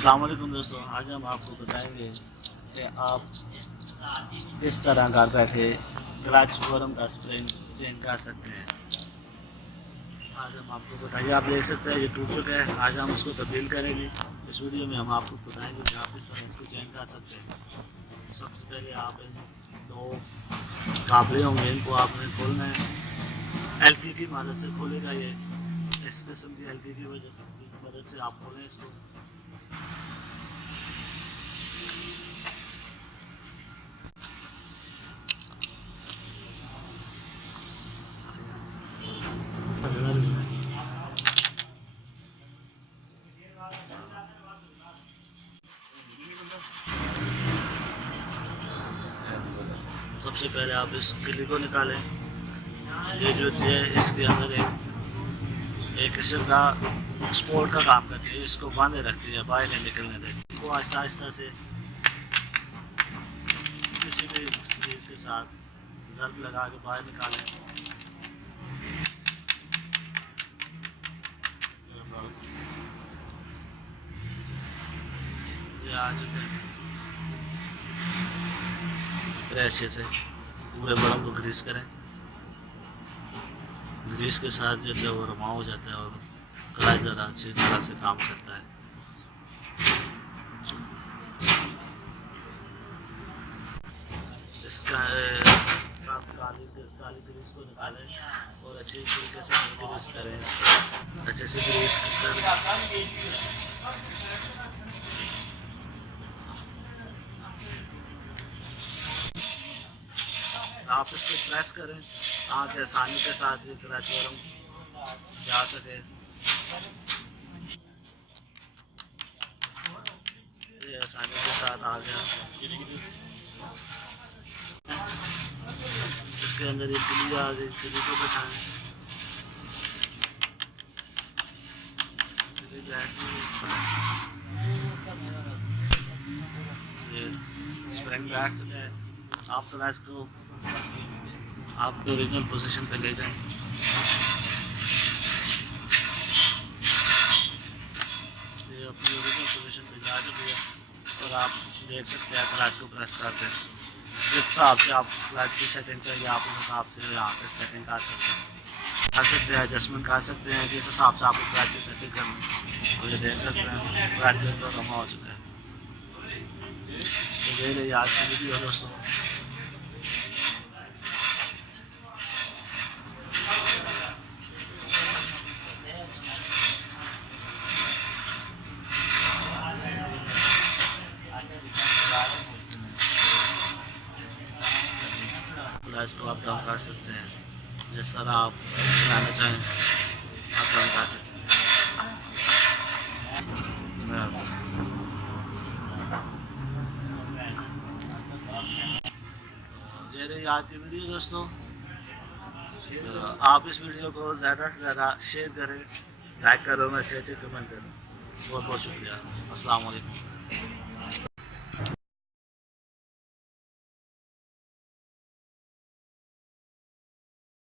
अस्सलाम वालेकुम दोस्तों, आज हम आपको बताएंगे कि आप किस तरह घर बैठे क्लच फोरम का स्प्रिंग चेंज कर सकते हैं। आज हम आपको बताइए, आप देख सकते हैं ये टूट चुका है। आज हम उसको तब्दील करेंगे। इस वीडियो में हम आपको बताएंगे कि आप किस तरह इसको चेंज कर सकते हैं। सबसे पहले आप इन दो काबले होंगे, इनको आपने खोलना है। एलकी की मदद से खोलेगा ये, इस किस्म की एलकी की मदद से आप खोलें इसको। सबसे पहले आप इस किली को निकालें। ये जो है इसके अंदर एक किस्म का स्पोर्ट का काम करती है, इसको बांधे रखती है, बाहर नहीं निकलने देती। वो आहिस्ता आहिस्ता से किसी भी चीज़ के साथ ज़र्ब लगा के बाहर निकालें। ये आ चुके हैं। अच्छे से पूरे बर्म को ग्रीस करें। ग्रीस के साथ जो है वो रमा हो जाता है और कढ़ाई ज़रा अच्छी तरह से काम करता है। इसका साथ काली ग्रीस को निकालें और अच्छी तरीके से ग्रीस करें। अच्छे से ग्रीस करें। आप इसको प्रेस करें ताकि आसानी के साथ ये क्लच वरम जा सके। ये आसानी के साथ आ गया। इसके अंदर ये किली आ गई, किली को बैठाएं। ये स्प्रिंग बैठ सके। आप क्लच को आपके ओरिजिनल पोजीशन पे ले जाएं। ये अपनी ओरिजिनल पोजीशन पे जा चुकी है और आप देख सकते हैं क्लच को प्रेस करके जिस हिसाब से आप क्लच की सेटिंग चाहिए आप उस हिसाब से यहाँ पे सेटिंग कर सकते हैं, एडजस्टमेंट कर सकते हैं जिस हिसाब से आपको क्लच की सेटिंग करनी है। और ये देख सकते हैं क्लच तो जमा हो चुका है। तो ये रही आज की वीडियो दोस्तों। क्लच को आप डाउन कर सकते हैं, जिस तरह आप बनाना चाहें आप डाउन कर सकते हैं। ये रही आज की वीडियो दोस्तों। आप इस वीडियो को ज़्यादा से ज़्यादा शेयर करें, लाइक करो, अच्छे अच्छे कमेंट करें। बहुत बहुत शुक्रिया। अस्सलाम वालेकुम।